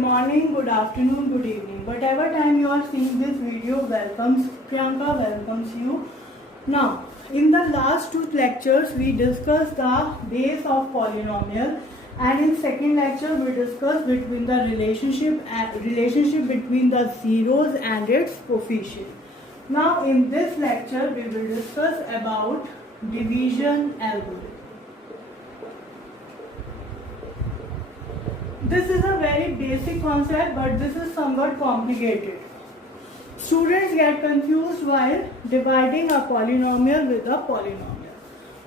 Morning, good afternoon, good evening. Whatever time you are seeing this video, Priyanka welcomes you. Now, in the last two lectures, we discussed the base of polynomial, and in second lecture, we discussed between the relationship between the zeros and its coefficient. Now, in this lecture, we will discuss about division algorithm. This is a very basic concept, but this is somewhat complicated. Students get confused while dividing a polynomial with a polynomial.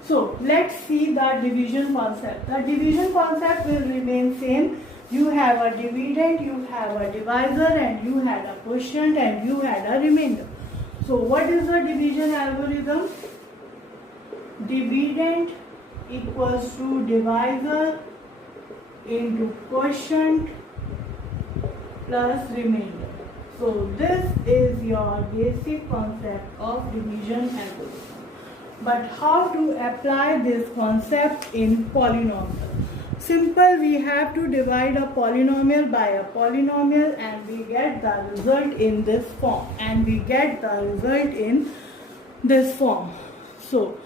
So let's see the division concept. The division concept will remain same. You have a dividend, you have a divisor, and you had a quotient, and you had a remainder. So what is the division algorithm? Dividend equals to divisor into quotient plus remainder. So this is your basic concept of division algorithm. But how to apply this concept in polynomial? Simple, we have to divide a polynomial by a polynomial and we get the result in this form. So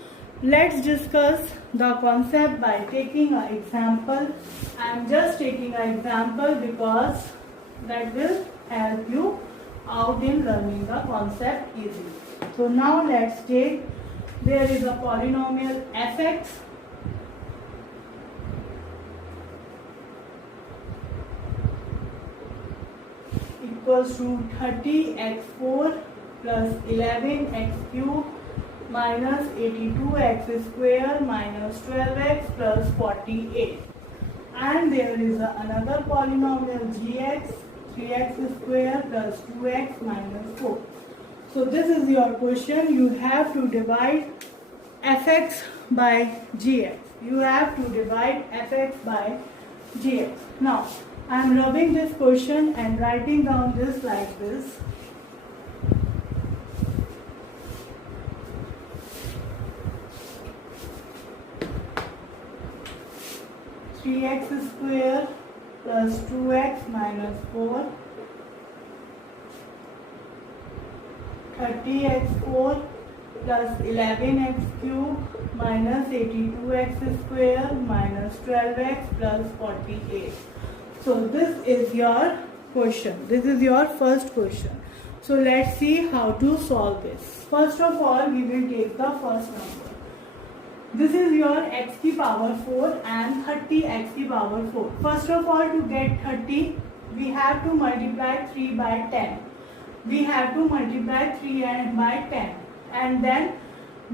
let's discuss the concept by taking an example. I am just taking an example because that will help you out in learning the concept easily. So now let's take, there is a polynomial fx equals to 30x4 plus 11x cube minus 82x square minus 12x plus 48. And there is another polynomial gx, 3x square plus 2x minus 4. So this is your question. You have to divide fx by gx. Now, I am rubbing this question and writing down this like this. X square plus 2x minus 4, 30x4 plus 11x cube minus 82x square minus 12x plus 48. So this is your question. This is your first question. So let's see how to solve this. First of all, we will take the first number. This is your x की power 4 and 30x की power 4. First of all, to get 30, we have to multiply 3 by 10. We have to multiply 3 by 10. And then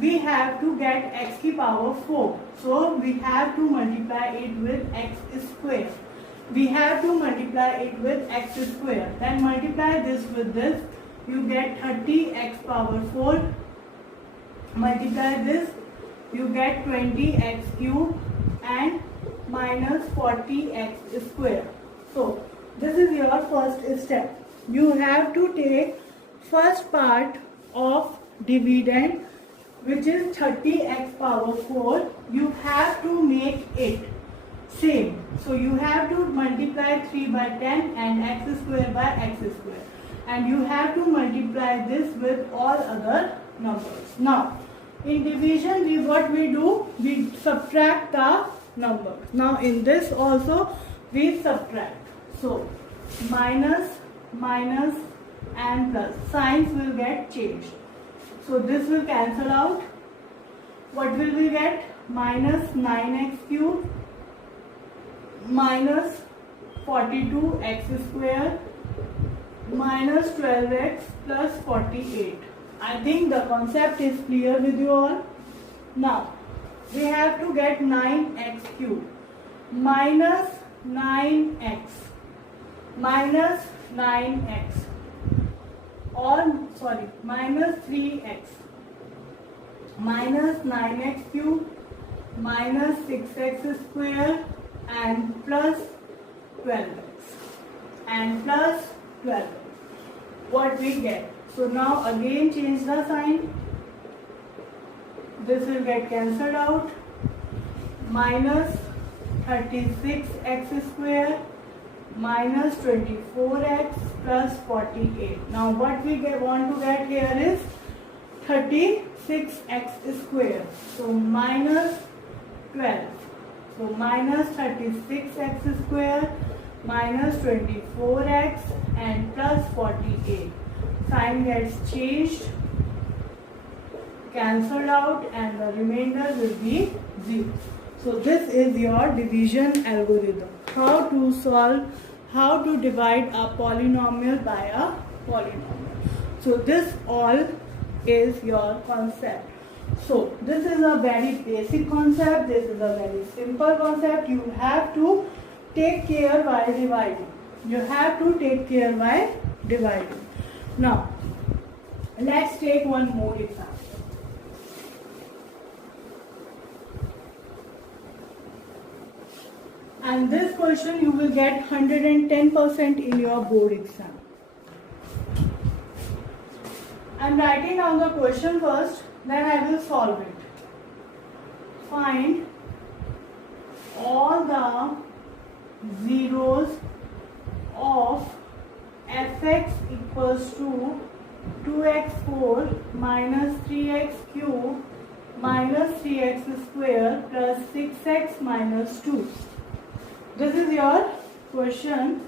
we have to get x की power 4. So we have to multiply it with x square. Then multiply this with this. You get 30x power 4. Multiply this. You get 20x cube and minus 40x square. So this is your first step. You have to take first part of dividend, which is 30x power 4. You have to make it same. So you have to multiply 3 by 10 and x square by x square. And you have to multiply this with all other numbers. Now, in division, what we do? We subtract the numbers. Now in this also we subtract. So minus, minus and plus. Signs will get changed. So this will cancel out. What will we get? Minus 9x cube minus 42x square minus 12x plus 48. I think the concept is clear with you all. Now, we have to get 9x cube minus 9x minus 3x minus 9x cube minus 6x square and plus 12x and plus 12. What we get? So now again change the sign. This will get cancelled out. Minus 36x square minus 24x plus 48. Now what we want to get here is 36x square. So minus 12. So minus 36x square minus 24x and plus 48. Sign gets changed, cancelled out, and the remainder will be 0. So this is your division algorithm. How to solve, how to divide a polynomial by a polynomial. So this all is your concept. So this is a very basic concept. This is a very simple concept. You have to take care while dividing. You have to take care while dividing. Now, let's take one more example. And this question you will get 110% in your board exam. I'm writing down the question first, then I will solve it. Find all the zeros of fx equals to 2x4 minus 3x cube minus 3x square plus 6x minus 2. This is your question.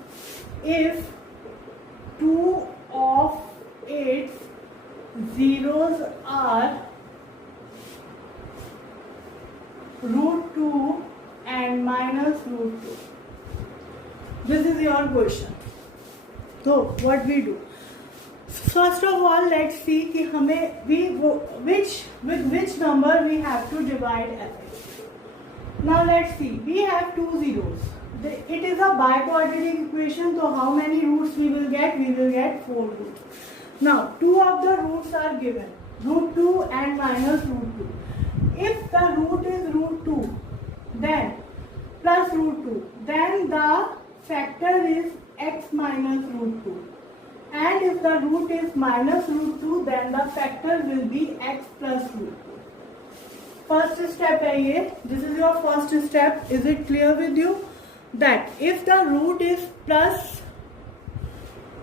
If 2 of its zeros are root 2 and minus root 2. This is your question. So what we do? First of all, let's see कि हमें with which number we have to divide fx. Now let's see. We have two zeros. It is a biquadratic equation. So how many roots we will get? We will get 4 roots. Now two of the roots are given, root 2 and minus root 2. If the root is root 2, then plus root 2, then the factor is x minus root 2. And if the root is minus root 2, then the factor will be x plus root 2. First step है ये. This is your first step. Is it clear with you? That if the root is plus,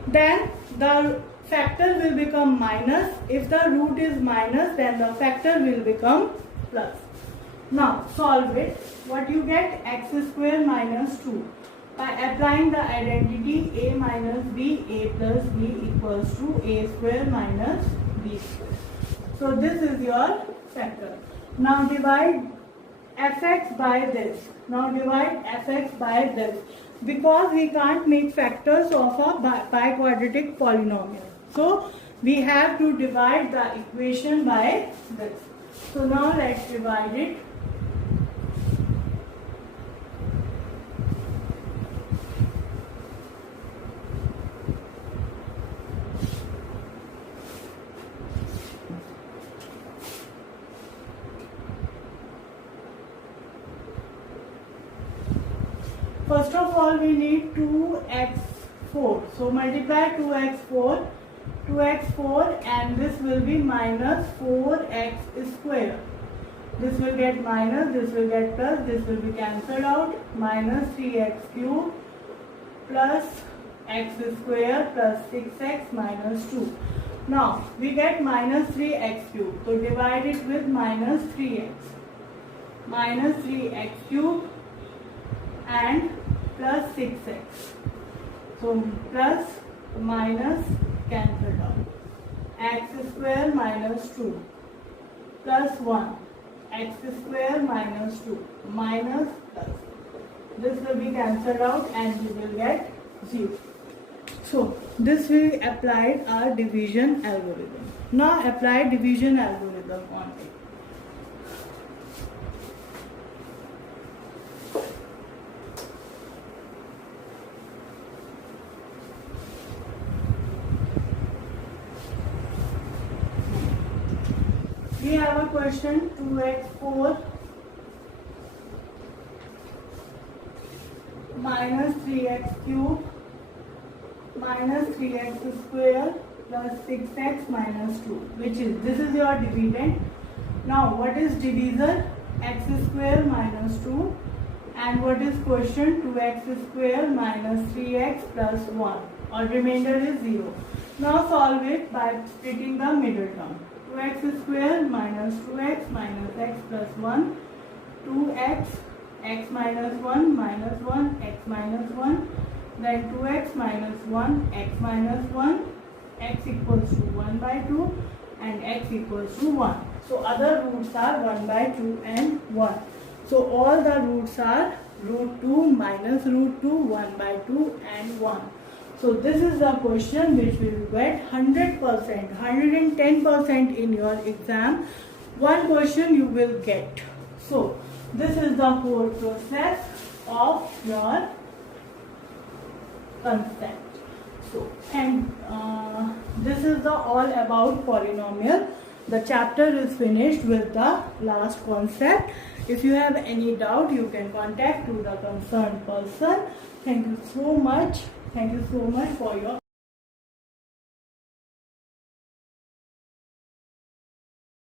then the factor will become minus. If the root is minus, then the factor will become plus. Now solve it. What you get? X square minus 2. By applying the identity a minus b, a plus b equals to a square minus b square. So this is your factor. Now divide fx by this. Now divide fx by this. Because we can't make factors of a biquadratic polynomial. So we have to divide the equation by this. So now let's divide it. First of all, we need 2x4. So multiply 2x4, and this will be minus 4x square. This will get minus, this will get plus, this will be cancelled out. Minus 3x cube plus x square plus 6x minus 2. Now we get minus 3x cube. So divide it with minus 3x. Minus 3x cube and plus 6x. So plus minus cancelled out. X square minus 2 plus 1. X square minus 2 minus plus. This will be cancelled out and we will get 0. So this we applied our division algorithm. Now apply division algorithm on it. We have a question 2x4 minus 3x cube minus 3x square plus 6x minus 2, which is, this is your dividend. Now what is divisor? X square minus 2 And what is question? 2x square minus 3x plus 1, or remainder is 0. Now solve it by splitting the middle term. 2x square minus 2x minus x plus 1, 2x, x minus 1 minus 1, x minus 1, then 2x minus 1, x minus 1, x equals to 1 by 2 and x equals to 1. So other roots are 1 by 2 and 1. So all the roots are root 2 minus root 2, 1 by 2 and 1. So this is the question which will get 100%, 110% in your exam. One question you will get. So this is the whole process of your concept. So, and this is the all about polynomial. The chapter is finished with the last concept. If you have any doubt, you can contact to the concerned person. Thank you so much. Thank you so much for your